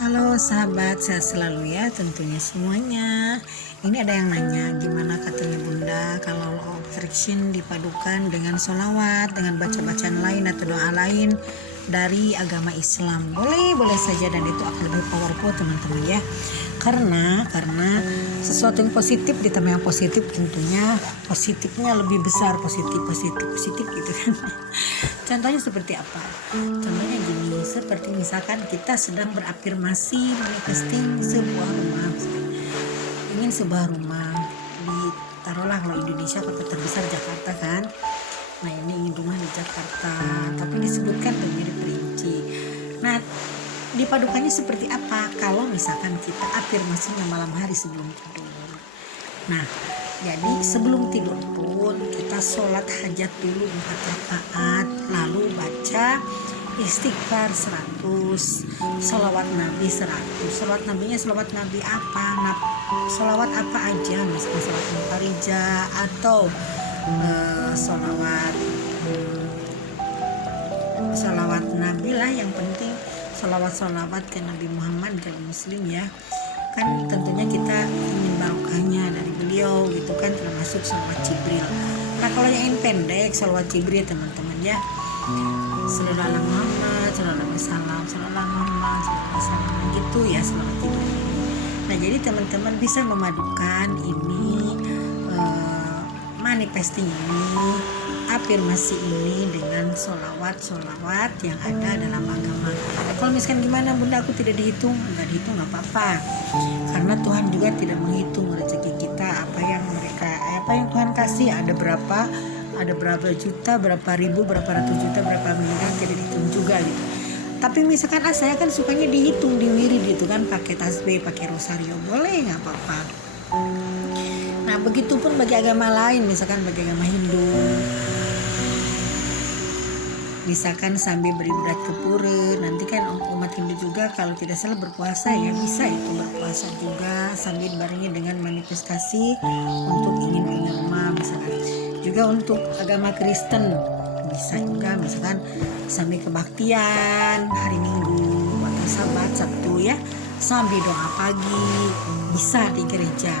Halo sahabat, sehat selalu ya tentunya semuanya. Ini ada yang nanya, gimana katanya Bunda kalau law of attraction dipadukan dengan sholawat, dengan baca-bacaan lain atau doa lain dari agama Islam. Boleh saja, dan itu akan lebih powerful teman-teman ya. Karena sesuatu yang positif ditambah yang positif, tentunya positifnya lebih besar, positif gitu kan. Contohnya seperti apa? Contohnya gini, seperti misalkan kita sedang berafirmasi manifesting sebuah rumah, ingin sebuah rumah di, taruhlah kalau Indonesia kota terbesar Jakarta kan. Nah ini ingin rumah di Jakarta, tapi disebutkan mirip Perinci. Nah dipadukannya seperti apa kalau misalkan kita afirmasinya malam hari sebelum tidur. Nah jadi sebelum tidur pun kita sholat hajat dulu 4 rakaat, lalu baca istighfar 100, sholawat Nabi 100. Sholawat Nabinya sholawat Nabi apa? Sholawat apa aja, misalnya sholawat Mufarija atau sholawat Nabi lah, yang penting sholawat ke Nabi Muhammad kalau muslim ya. Kan tentunya kita ingin barokahnya dari beliau gitu kan, termasuk sholawat Jibril. Nah kalau yang pendek sholawat Jibril teman-teman ya, sallallahu alaihi Muhammad, sallallahu alaihi wasallam, sallallahu Muhammad, sallallahu alaihi wasallam gitu ya sholawat Jibril. Nah jadi teman-teman bisa memadukan ini, manifesting ini, afirmasi ini dengan sholawat yang ada dalam agama. Kalau misalkan gimana Bunda, aku tidak dihitung, nggak dihitung nggak apa-apa, karena Tuhan juga tidak menghitung rezeki kita, apa yang Tuhan kasih, ada berapa juta, berapa ribu, berapa ratus juta, berapa miliar, tidak dihitung juga gitu. Tapi misalkan saya kan sukanya dihitung, diwirid gitu kan, pakai tasbih, pakai rosario, boleh, nggak apa-apa. Nah begitupun bagi agama lain, misalkan bagi agama Hindu, misalkan sambil beribadat ke pura. Nanti kan umat Hindu juga kalau tidak salah berpuasa ya, bisa itu berpuasa juga sambil dibarengi dengan manifestasi untuk ingin punya rumah. Misalkan juga untuk agama Kristen bisa juga, misalkan sambil kebaktian hari Minggu atau Sabat, Sabtu ya, sambil doa pagi bisa di gereja.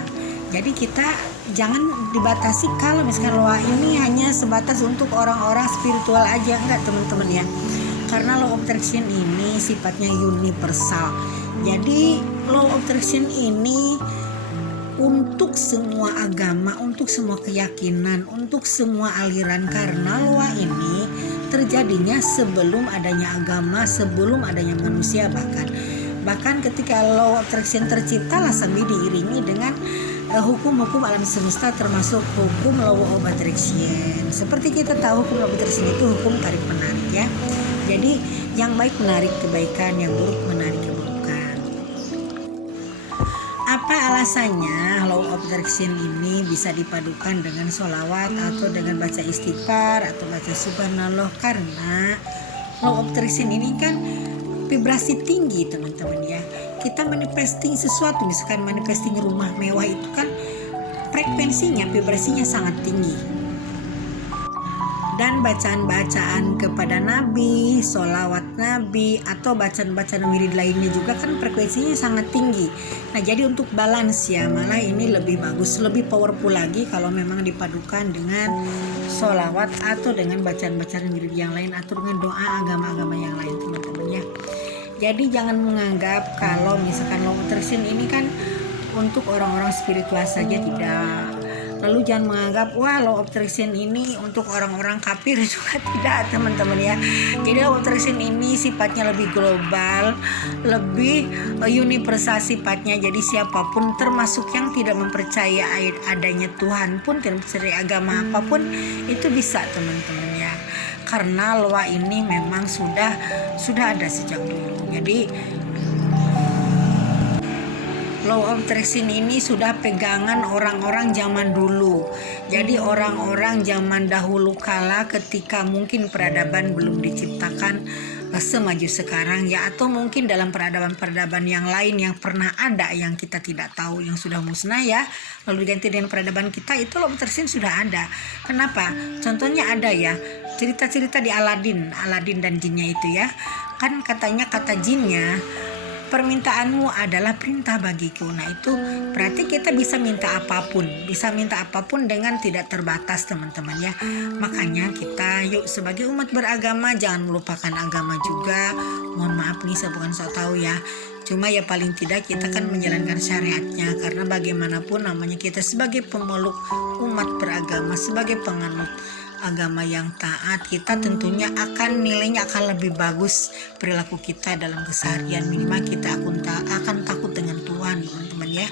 Jadi kita jangan dibatasi kalau misalkan law ini hanya sebatas untuk orang-orang spiritual aja, enggak teman-teman ya. Karena law of attraction ini sifatnya universal. Jadi law of attraction ini untuk semua agama, untuk semua keyakinan, untuk semua aliran, karena law ini terjadinya sebelum adanya agama, sebelum adanya manusia. Bahkan ketika law of attraction terciptalah sambil diiringi dengan hukum-hukum alam semesta, termasuk hukum law of attraction. Seperti kita tahu hukum law of attraction itu hukum tarik menarik ya. Jadi yang baik menarik kebaikan, yang buruk menarik keburukan. Apa alasannya law of attraction ini bisa dipadukan dengan sholawat atau dengan baca istighfar atau baca subhanallah? Karena law of attraction ini kan vibrasi tinggi teman-teman ya. Kita manifesting sesuatu, misalkan manifesting rumah mewah, itu kan frekuensinya, vibrasinya sangat tinggi. Dan bacaan-bacaan kepada Nabi, sholawat Nabi, atau bacaan-bacaan wirid lainnya juga kan frekuensinya sangat tinggi. Nah jadi untuk balance ya, malah ini lebih bagus, lebih powerful lagi kalau memang dipadukan dengan sholawat atau dengan bacaan-bacaan wirid yang lain atau dengan doa agama-agama yang lain teman-teman ya. Jadi jangan menganggap kalau misalkan law of attraction ini kan untuk orang-orang spiritual saja, tidak. Lalu jangan menganggap wah law of attraction ini untuk orang-orang kafir juga, tidak teman-teman ya. Jadi law of attraction ini sifatnya lebih global, lebih universal sifatnya. Jadi siapapun, termasuk yang tidak mempercaya adanya Tuhan pun, tidak percaya agama apapun, itu bisa teman-teman ya. Karena law ini memang sudah ada sejak dulu. Jadi law of attraction ini sudah pegangan orang-orang zaman dulu. Jadi orang-orang zaman dahulu kala, ketika mungkin peradaban belum diciptakan semaju sekarang ya, atau mungkin dalam peradaban yang lain yang pernah ada yang kita tidak tahu, yang sudah musnah ya, lalu diganti dengan peradaban kita, itu law of attraction sudah ada. Kenapa? Contohnya ada ya, cerita-cerita di Aladin dan jinnya itu ya. Kan katanya kata jinnya, permintaanmu adalah perintah bagiku. Nah itu berarti kita bisa minta apapun dengan tidak terbatas teman-teman ya. Makanya kita yuk sebagai umat beragama jangan melupakan agama juga. Mohon maaf nih saya bukan sok tahu ya. Cuma ya paling tidak kita kan menjalankan syariatnya, karena bagaimanapun namanya kita sebagai pemeluk umat beragama, sebagai penganut agama yang taat, kita tentunya nilainya akan lebih bagus perilaku kita dalam keseharian. Minimal kita akan takut dengan Tuhan teman-teman ya.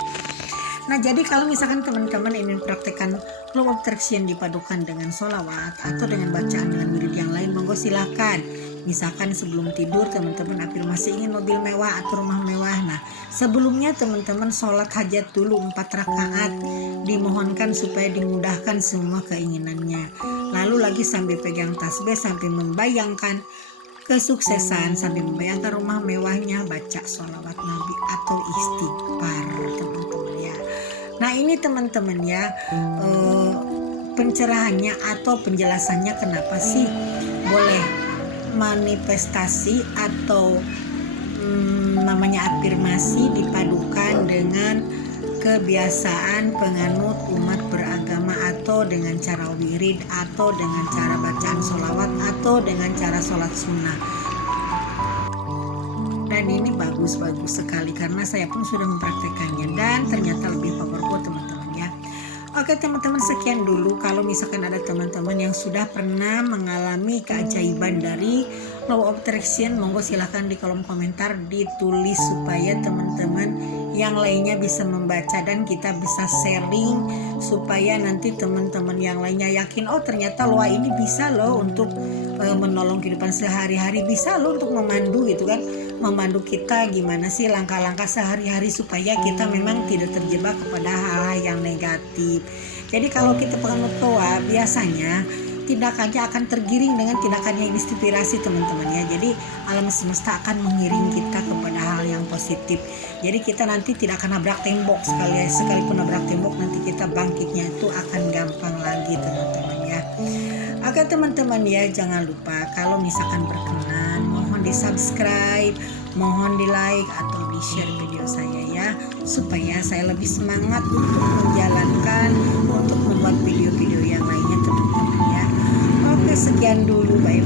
Nah jadi kalau misalkan teman-teman ingin praktekkan law of attraction dipadukan dengan sholawat atau dengan bacaan dengan wirid yang lain, monggo silahkan. Misalkan sebelum tidur teman-teman afirmasi ingin mobil mewah atau rumah mewah. Nah sebelumnya teman-teman sholat hajat dulu 4 rakaat, dimohonkan supaya dimudahkan semua keinginannya. Lalu lagi sambil pegang tasbih, sambil membayangkan kesuksesan, sambil membayangkan rumah mewahnya, baca sholawat Nabi atau istighfar teman-teman ya. Nah ini teman-teman ya, pencerahannya atau penjelasannya kenapa sih boleh manifestasi atau namanya afirmasi dipadukan dengan kebiasaan penganut umat beragama, atau dengan cara wirid, atau dengan cara bacaan sholawat, atau dengan cara sholat sunnah. Dan ini bagus-bagus sekali karena saya pun sudah mempraktekannya dan ternyata lebih powerful teman-teman ya. Oke teman-teman, sekian dulu. Kalau misalkan ada teman-teman yang sudah pernah mengalami keajaiban dari law of attraction, monggo silahkan di kolom komentar ditulis supaya teman-teman yang lainnya bisa membaca dan kita bisa sharing, supaya nanti teman-teman yang lainnya yakin, oh ternyata loa ini bisa loh untuk menolong kehidupan sehari-hari, bisa loh untuk memandu gitu kan, memandu kita gimana sih langkah-langkah sehari-hari supaya kita memang tidak terjebak kepada hal-hal yang negatif. Jadi kalau kita penganut loa biasanya tindakannya akan tergiring dengan tindakan yang inspirasi teman-teman ya. Jadi alam semesta akan mengiring kita kepada hal yang positif. Jadi kita nanti tidak akan nabrak tembok, sekalipun nabrak tembok nanti kita bangkitnya itu akan gampang lagi teman-teman ya. Oke teman-teman ya, jangan lupa kalau misalkan berkenan mohon di subscribe, mohon di like atau di share video saya ya, supaya saya lebih semangat untuk menjalankan, untuk membuat video-video yang lainnya teman-teman ya. Oke sekian dulu, bye.